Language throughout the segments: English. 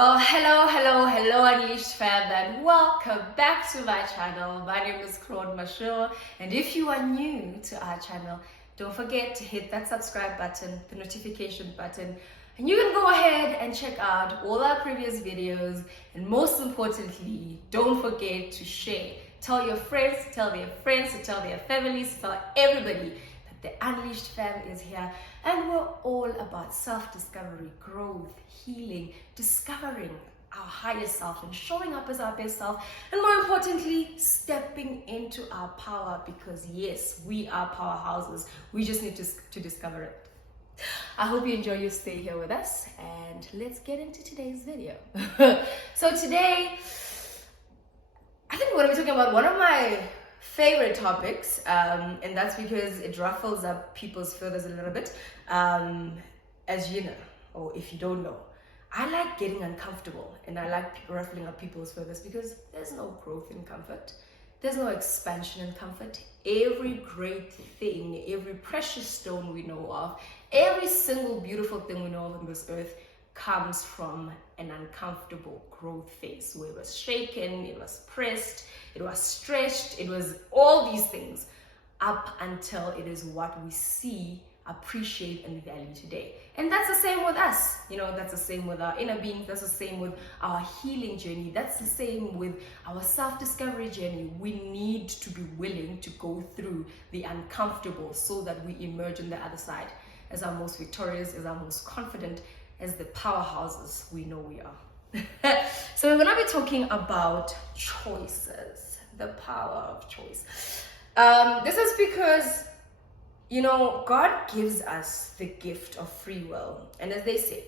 Well, hello, Unleashed fam, and welcome back to my channel. My name is Claude Mashur, and if you are new to our channel, don't forget to hit that subscribe button, the notification button, and you can go ahead and check out all our previous videos, and most importantly, don't forget to share. Tell your friends, tell their friends, to tell their families, tell everybody that the Unleashed fam is here, and we're all about self-discovery, growth, healing, discovering our higher self and showing up as our best self, and more importantly, stepping into our power, because yes, we are powerhouses. We just need to discover it. I hope you enjoy your stay here with us, and let's get into today's video. So today, I think we're going to be talking about one of my favorite topics, and that's because it ruffles up people's feathers a little bit. As you know, or if you don't know, I like getting uncomfortable, and I like ruffling up people's feathers because there's no growth in comfort. There's no expansion in comfort. Every great thing, every precious stone we know of, every single beautiful thing we know of on this earth comes from an uncomfortable growth phase where it was shaken, it was pressed, it was stretched, it was all these things up until it is what we see, appreciate, and value today. And that's the same with us. That's the same with our inner beings. That's the same with our healing journey. That's the same with our self-discovery journey. We need to be willing to go through the uncomfortable so that we emerge on the other side as our most victorious, as our most confident, as the powerhouses we know we are. So we're going to be talking about choices, the power of choice. This is because God gives us the gift of free will. And as they say,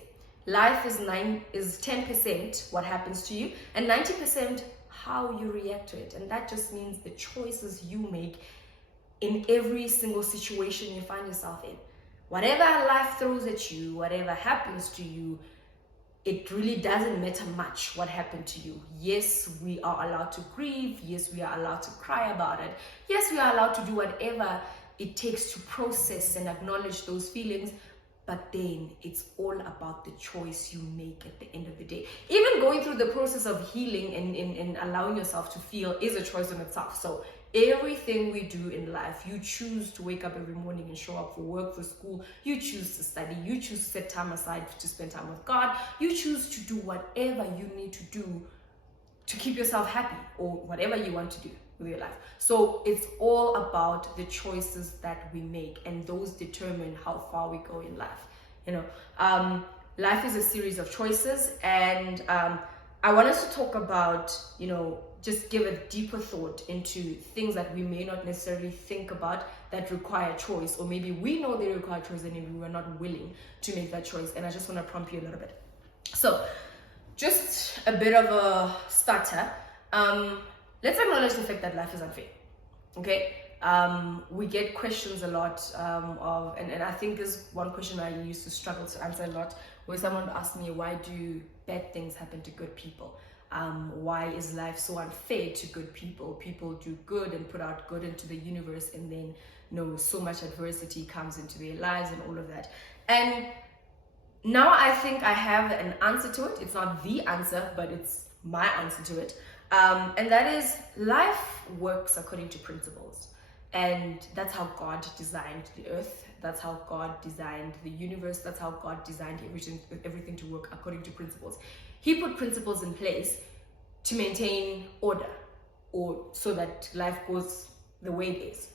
life is 10% what happens to you and 90% how you react to it. And that just means the choices you make in every single situation you find yourself in. Whatever life throws at you, whatever happens to you, it really doesn't matter much what happened to you. Yes, we are allowed to grieve. Yes, we are allowed to cry about it. Yes, we are allowed to do whatever it takes to process and acknowledge those feelings, but then it's all about the choice you make at the end of the day. Even going through the process of healing and allowing yourself to feel is a choice in itself. So everything we do in life, you choose to wake up every morning and show up for work, for school, you choose to study, you choose to set time aside to spend time with God, you choose to do whatever you need to do to keep yourself happy, or whatever you want to do with your life. So it's all about the choices that we make, and those determine how far we go in life. Life is a series of choices, and I want us to talk about, just give a deeper thought into things that we may not necessarily think about that require choice, or maybe we know they require choice and we were not willing to make that choice. And I just want to prompt you a little bit. So just a bit of a starter. Let's acknowledge the fact that life is unfair. Okay? We get questions a lot and I think this one question I used to struggle to answer a lot, where someone asked me, why do bad things happen to good people? Why is life so unfair to good people? People do good and put out good into the universe, and then so much adversity comes into their lives and all of that. And now I think I have an answer to it. It's not the answer, but it's my answer to it. And that is, life works according to principles. And that's how God designed the earth. That's how God designed the universe. That's how God designed everything to work according to principles. He put principles in place to maintain order, or so that life goes the way it is.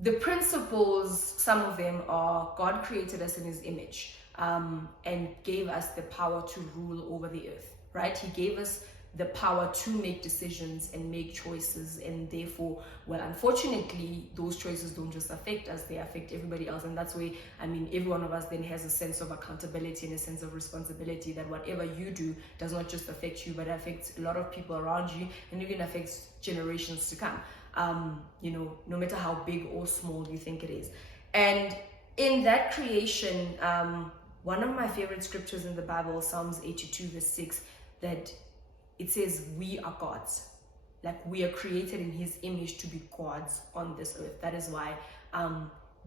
The principles, some of them are, God created us in his image and gave us the power to rule over the earth, right? He gave us the power to make decisions and make choices, and therefore, well, unfortunately, those choices don't just affect us, they affect everybody else. And that's where, every one of us then has a sense of accountability and a sense of responsibility that whatever you do does not just affect you, but affects a lot of people around you, and even affects generations to come, no matter how big or small you think it is. And in that creation, one of my favorite scriptures in the Bible, Psalms 82 verse 6, that it says we are gods. Like, we are created in his image to be gods on this earth. That is why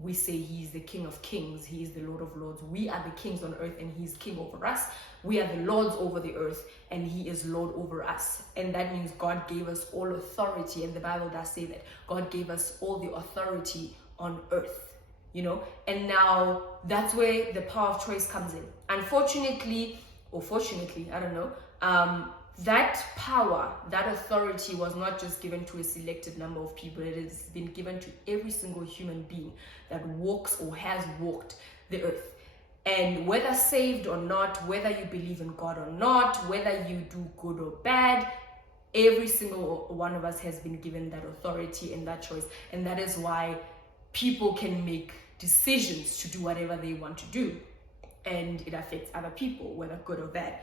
we say he's the King of Kings, he is the Lord of Lords. We are the kings on earth and he's king over us. We are the lords over the earth and he is Lord over us. And that means God gave us all authority, and the Bible does say that God gave us all the authority on earth, you know. And now that's where the power of choice comes in. Unfortunately, or fortunately, I don't know, that power, that authority was not just given to a selected number of people. It has been given to every single human being that walks or has walked the earth. And whether saved or not, whether you believe in God or not, whether you do good or bad, every single one of us has been given that authority and that choice. And that is why people can make decisions to do whatever they want to do, and it affects other people, whether good or bad.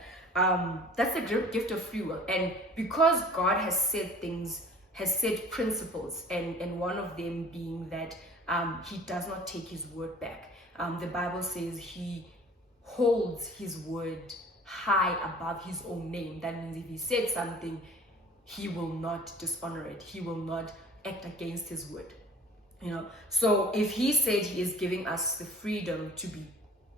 That's the gift of free will. And because God has said things, has set principles, and one of them being that he does not take his word back. The Bible says he holds his word high above his own name. That means if he said something, he will not dishonor it. He will not act against his word. You know, so if he said he is giving us the freedom to be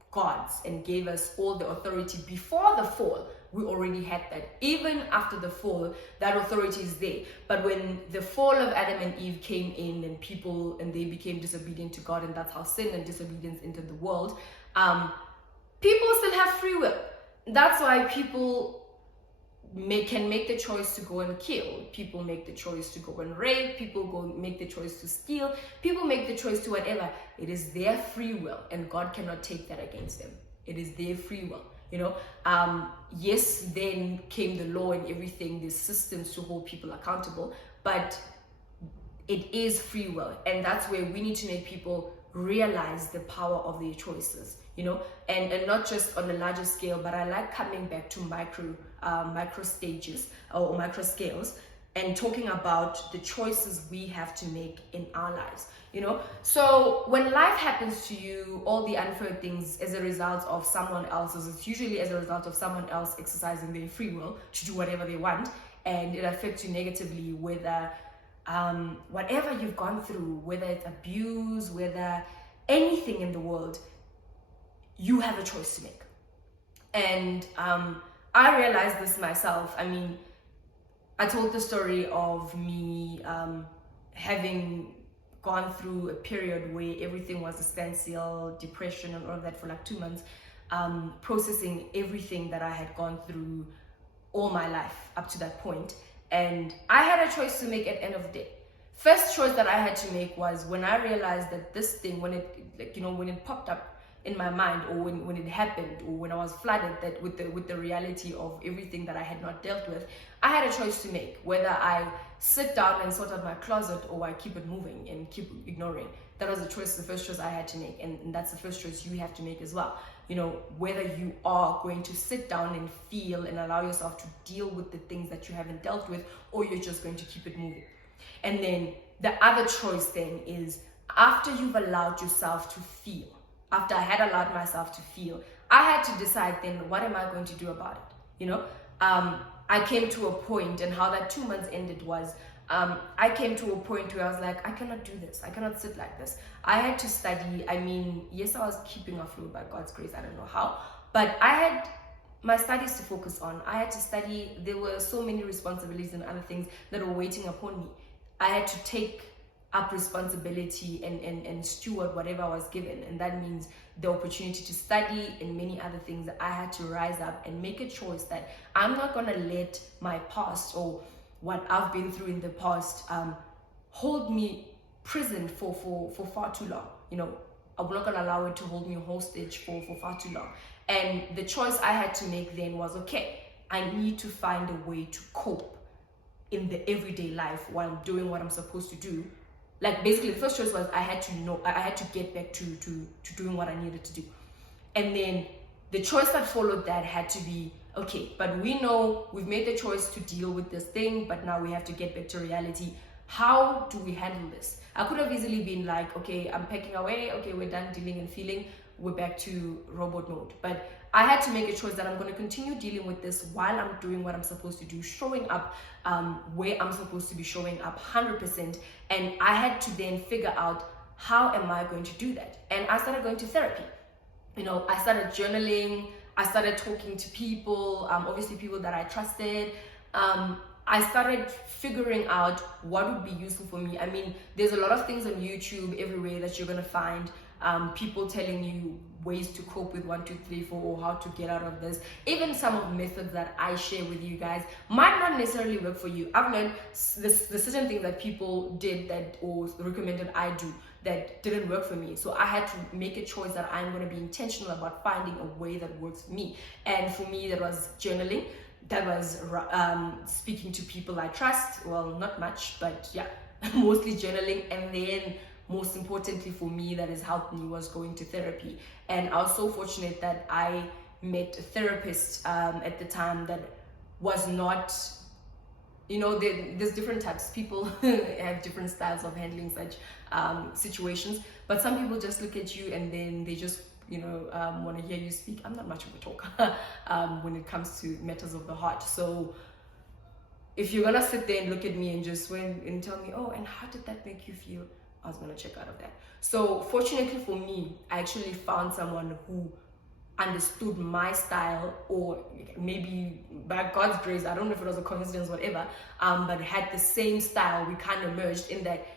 gods and gave us all the authority before the fall, we already had that. Even after the fall, that authority is there. But when the fall of Adam and Eve came in and they became disobedient to God, and that's how sin and disobedience entered the world, people still have free will. That's why people can make the choice to go and kill. People make the choice to go and rape. People make the choice to steal. People make the choice to whatever. It is their free will, and God cannot take that against them. It is their free will, you know. Yes, then came the law and everything, the systems to hold people accountable, but it is free will, and that's where we need to make people realize the power of their choices, you know, and not just on a larger scale, but I like coming back to micro stages or micro scales and talking about the choices we have to make in our lives, you know. So when life happens to you, all the unfair things as a result of someone else's, it's usually as a result of someone else exercising their free will to do whatever they want, and it affects you negatively, whether whatever you've gone through, whether it's abuse, whether anything in the world, you have a choice to make. And I realized this myself. I mean, I told the story of me having gone through a period where everything was a standstill, depression and all of that for like 2 months, processing everything that I had gone through all my life up to that point. And I had a choice to make at the end of the day. First choice that I had to make was when I realized that this thing, when it popped up in my mind, or when it happened, or when I was flooded that with the reality of everything that I had not dealt with, I had a choice to make, whether I sit down and sort out my closet or I keep it moving and keep ignoring. That was the first choice I had to make, and that's the first choice you have to make as well. You know, whether you are going to sit down and feel and allow yourself to deal with the things that you haven't dealt with, or you're just going to keep it moving. And then the other choice then is, after you've allowed yourself to feel, after I had allowed myself to feel, I had to decide then, what am I going to do about it? You know, I came to a point, and how that 2 months ended was, I came to a point where I was like, I cannot do this. I cannot sit like this. I had to study. I mean, yes, I was keeping afloat by God's grace. I don't know how, but I had my studies to focus on. I had to study. There were so many responsibilities and other things that were waiting upon me. I had to take up responsibility and steward whatever I was given, and that means the opportunity to study and many other things. That I had to rise up and make a choice that I'm not going to let my past or what I've been through in the past hold me prisoned for far too long. You know, I'm not going to allow it to hold me hostage for far too long. And the choice I had to make then was, okay, I need to find a way to cope in the everyday life while I'm doing what I'm supposed to do. Like, basically the first choice was I had to get back to doing what I needed to do. And then the choice that followed that had to be, okay, but we know we've made the choice to deal with this thing, but now we have to get back to reality. How do we handle this? I could have easily been like, okay, I'm packing away, okay, we're done dealing and feeling, we're back to robot mode. But I had to make a choice that I'm going to continue dealing with this while I'm doing what I'm supposed to do, showing up where I'm supposed to be showing up 100%. And I had to then figure out how am I going to do that? And I started going to therapy. I started journaling. I started talking to people, obviously people that I trusted. I started figuring out what would be useful for me. I mean, there's a lot of things on YouTube everywhere that you're gonna find, people telling you ways to cope with 1, 2, 3, 4, or how to get out of this. Even some of the methods that I share with you guys might not necessarily work for you. I've learned the certain things that people did that or recommended I do that didn't work for me. So I had to make a choice that I'm going to be intentional about finding a way that works for me. And for me, that was journaling. That was speaking to people I trust. Well, not much, but yeah, mostly journaling. And then most importantly for me, that has helped me, was going to therapy. And I was so fortunate that I met a therapist at the time that was not, there's different types. People have different styles of handling such situations, but some people just look at you and then they just want to hear you speak. I'm not much of a talker when it comes to matters of the heart. So if you're gonna sit there and look at me and just and tell me, oh, and how did that make you feel, I was gonna check out of that. So fortunately for me, I actually found someone who understood my style, or maybe by God's grace, I don't know if it was a coincidence, whatever, but had the same style. We kind of merged in that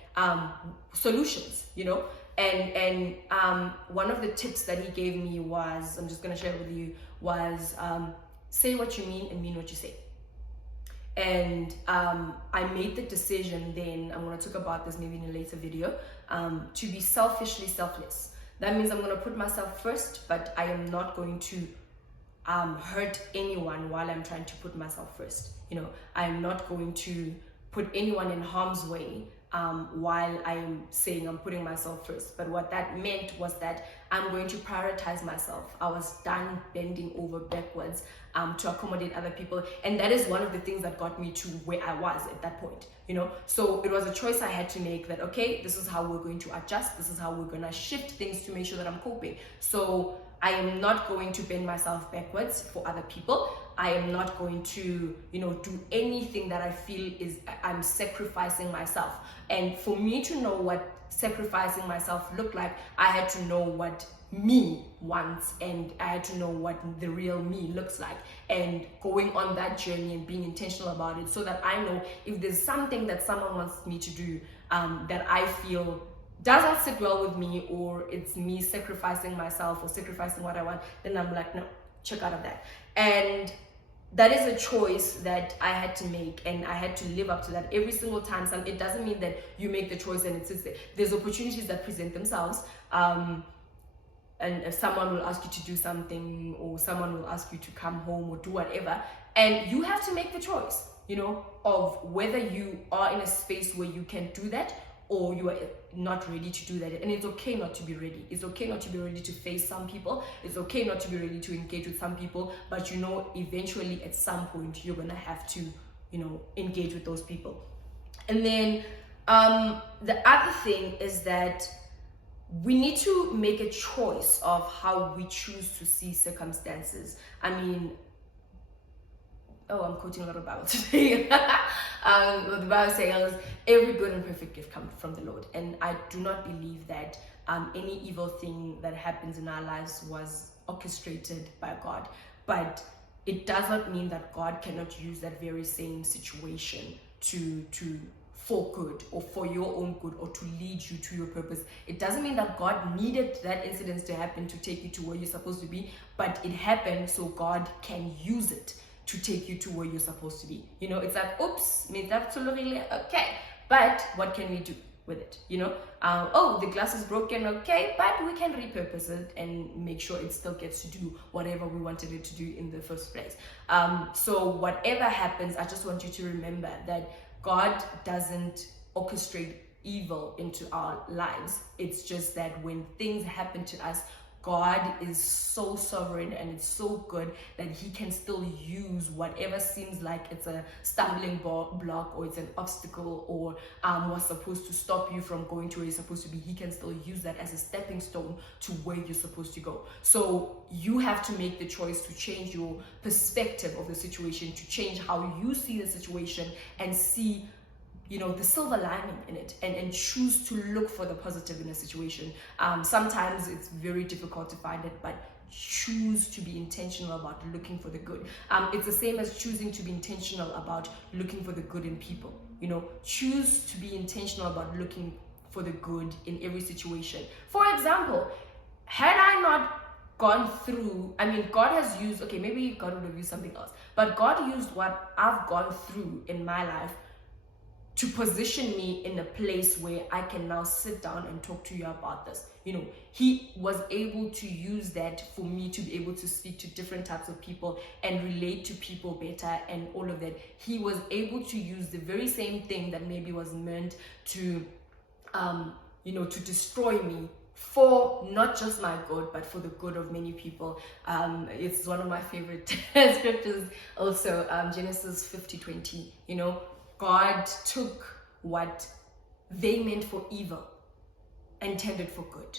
solutions, and one of the tips that he gave me was, I'm just going to share with you, was say what you mean and mean what you say. And I made the decision then, I'm going to talk about this maybe in a later video, to be selfishly selfless. That means I'm going to put myself first, but I am not going to hurt anyone while I'm trying to put myself first. I am not going to put anyone in harm's way while I'm saying I'm putting myself first. But what that meant was that I'm going to prioritize myself. I was done bending over backwards to accommodate other people. And that is one of the things that got me to where I was at that point. So it was a choice I had to make, that, okay, this is how we're going to adjust. This is how we're going to shift things to make sure that I'm coping. So I am not going to bend myself backwards for other people. I am not going to, do anything that I feel is I'm sacrificing myself. And for me to know what sacrificing myself looked like, I had to know what me wants, and I had to know what the real me looks like, and going on that journey and being intentional about it, so that I know if there's something that someone wants me to do that I feel doesn't sit well with me, or it's me sacrificing myself or sacrificing what I want, then I'm like, no, check out of that. And that is a choice that I had to make, and I had to live up to that every single time. So it doesn't mean that you make the choice and it sits there. There's opportunities that present themselves, and if someone will ask you to do something, or someone will ask you to come home or do whatever, and you have to make the choice, of whether you are in a space where you can do that, or you are not ready to do that. And it's okay not to be ready. It's okay not to be ready to face some people. It's okay not to be ready to engage with some people, but eventually at some point you're gonna have to, engage with those people. And then the other thing is that we need to make a choice of how we choose to see circumstances. I mean, I'm quoting a lot of Bible today. What the Bible says, every good and perfect gift comes from the Lord. And I do not believe that any evil thing that happens in our lives was orchestrated by God. But it does not mean that God cannot use that very same situation to for good, or for your own good, or to lead you to your purpose. It doesn't mean that God needed that incident to happen to take you to where you're supposed to be, but it happened so God can use it to take you to where you're supposed to be. It's like, oops, made absolutely okay, but what can we do with it? The glass is broken, okay, but we can repurpose it and make sure it still gets to do whatever we wanted it to do in the first place. So whatever happens, I just want you to remember that God doesn't orchestrate evil into our lives. It's just that when things happen to us, God is so sovereign and it's so good that he can still use whatever seems like it's a stumbling block, or it's an obstacle, or was supposed to stop you from going to where you're supposed to be. He can still use that as a stepping stone to where you're supposed to go. So you have to make the choice to change your perspective of the situation, to change how you see the situation, and see the silver lining in it, and choose to look for the positive in a situation. Sometimes it's very difficult to find it, but choose to be intentional about looking for the good. It's the same as choosing to be intentional about looking for the good in people. Choose to be intentional about looking for the good in every situation. For example, had I not gone through, God has used, okay, maybe God would have used something else, but God used what I've gone through in my life to position me in a place where I can now sit down and talk to you about this. He was able to use that for me to be able to speak to different types of people and relate to people better and all of that. He was able to use the very same thing that maybe was meant to, to destroy me, for not just my good, but for the good of many people. It's one of my favorite scriptures also, Genesis 50:20. God took what they meant for evil and intended for good.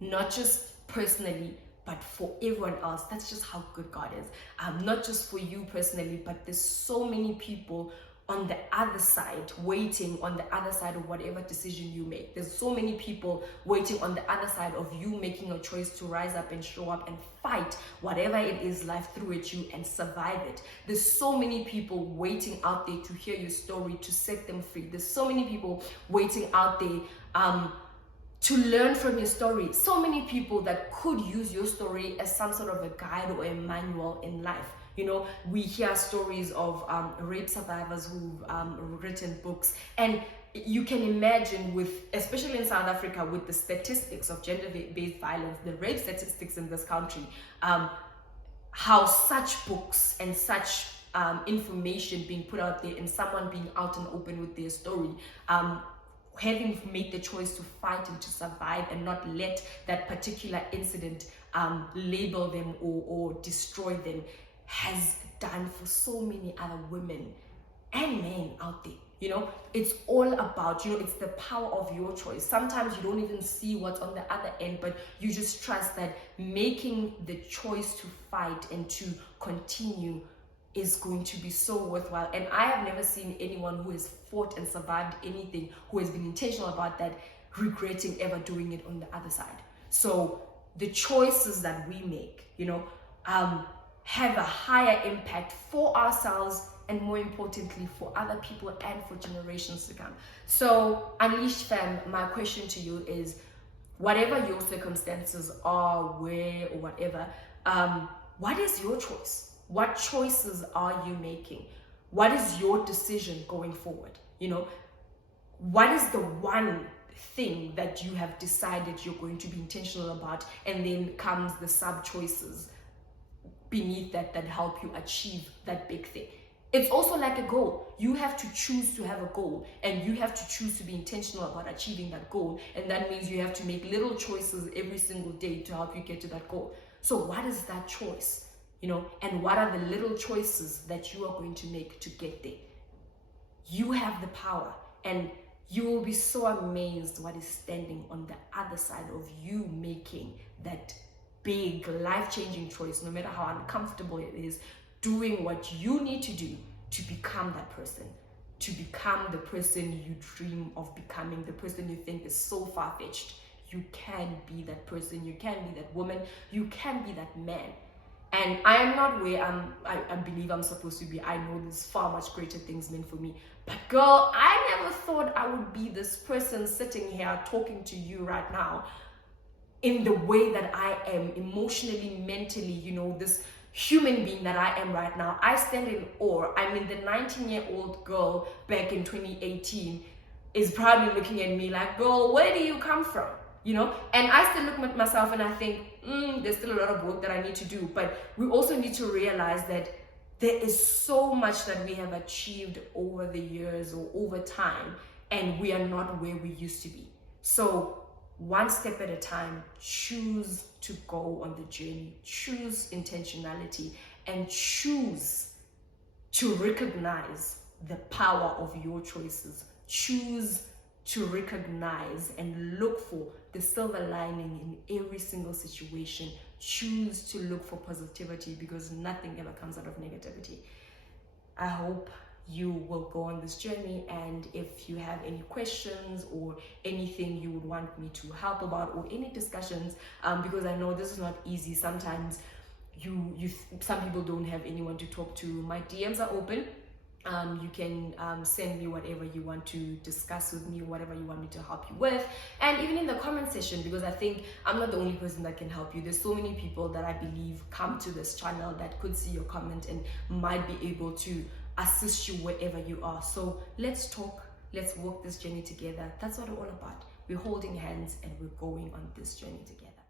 Not just personally, but for everyone else. That's just how good God is. Not just for you personally, but there's so many people on the other side, waiting on the other side of whatever decision you make. There's so many people waiting on the other side of you making a choice to rise up and show up and fight whatever it is life threw at you and survive it. There's so many people waiting out there to hear your story, to set them free. There's so many people waiting out there to learn from your story. So many people that could use your story as some sort of a guide or a manual in life. We hear stories of rape survivors who've written books, and you can imagine, especially in South Africa, with the statistics of gender-based violence, the rape statistics in this country, how such books and such information being put out there and someone being out and open with their story, having made the choice to fight and to survive and not let that particular incident label them or destroy them, has done for so many other women and men out there. It's all about, it's the power of your choice. Sometimes you don't even see what's on the other end, but you just trust that making the choice to fight and to continue is going to be so worthwhile. And I have never seen anyone who has fought and survived anything, who has been intentional about that, regretting ever doing it on the other side. So the choices that we make, have a higher impact for ourselves and, more importantly, for other people and for generations to come. So, Unleashed fam, my question to you is, whatever your circumstances are, where or whatever, what is your choice? What choices are you making? What is your decision going forward? What is the one thing that you have decided you're going to be intentional about, and then comes the sub choices beneath that help you achieve that big thing. It's also like a goal. You have to choose to have a goal, and you have to choose to be intentional about achieving that goal, and that means you have to make little choices every single day to help you get to that goal. So what is that choice? And what are the little choices that you are going to make to get there? You have the power, and you will be so amazed what is standing on the other side of you making that big life-changing choice, no matter how uncomfortable it is, doing what you need to do to become that person, to become the person you dream of becoming, the person you think is so far-fetched. You can be that person, you can be that woman, you can be that man. And I am not where I believe I'm supposed to be. I know there's far much greater things meant for me. But girl, I never thought I would be this person sitting here talking to you right now in the way that I am, emotionally, mentally, this human being that I am right now. I stand in awe. I mean, the 19-year-old girl back in 2018 is probably looking at me like, girl, where do you come from? And I still look at myself and I think, there's still a lot of work that I need to do. But we also need to realize that there is so much that we have achieved over the years or over time, and we are not where we used to be. So one step at a time, choose to go on the journey, choose intentionality, and choose to recognize the power of your choices. Choose to recognize and look for the silver lining in every single situation. Choose to look for positivity, because nothing ever comes out of negativity. I hope you will go on this journey. And if you have any questions or anything you would want me to help about, or any discussions, because I know this is not easy. Sometimes some people don't have anyone to talk to. My DMs are open. You can send me whatever you want to discuss with me, whatever you want me to help you with, and even in the comment section, because I think I'm not the only person that can help you. There's so many people that I believe come to this channel that could see your comment and might be able to assist you wherever you are. So let's talk, let's walk this journey together. That's what we're all about. We're holding hands and we're going on this journey together.